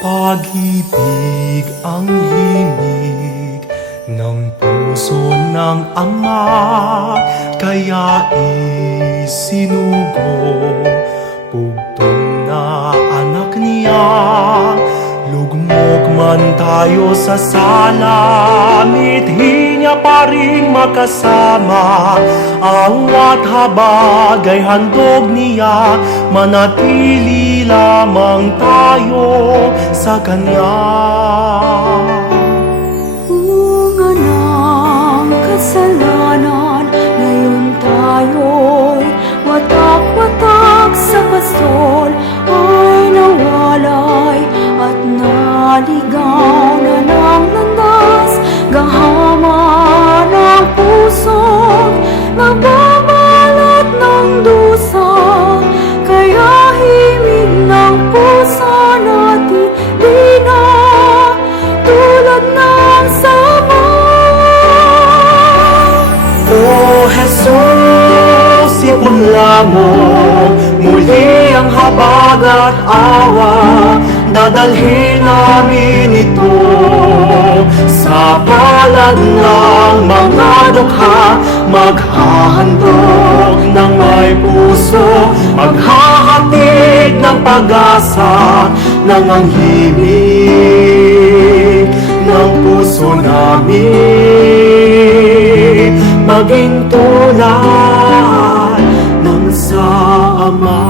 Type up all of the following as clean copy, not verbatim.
Pag-ibig ang himig ng puso ng Ama, kaya isinugo bugtong na anak niya. Lugmok man tayo sa sala, mithi niya pa rin makasama. Awat habag ay handog niya, manatili lamang tayo sa Kanya. Bunga ng kasalanan, ngayon tayo'y watak-watak sa pastol, ay nawalay at naligaw na ng landas. Gahama ng pusong nagbabalot ng dusa, kaya himig ng puso natin di na tulad ng sama. O Jesus, ipunla mo muli ang habag at awa. Dadalhin namin ito sa palad ng mga dukha. Maghahandog ng may puso, maghahatid ng pag-asa ng anghimig ng puso namin, maging tulad ng sa Ama.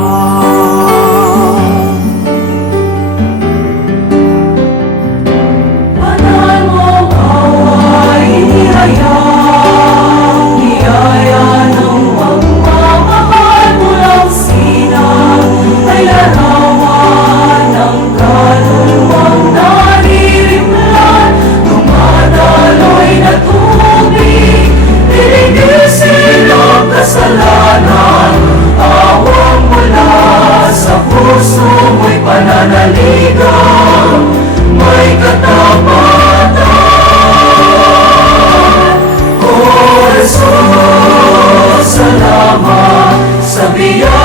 Pananaligaw, may katapatan. O Jesus, salamat sa biyaya.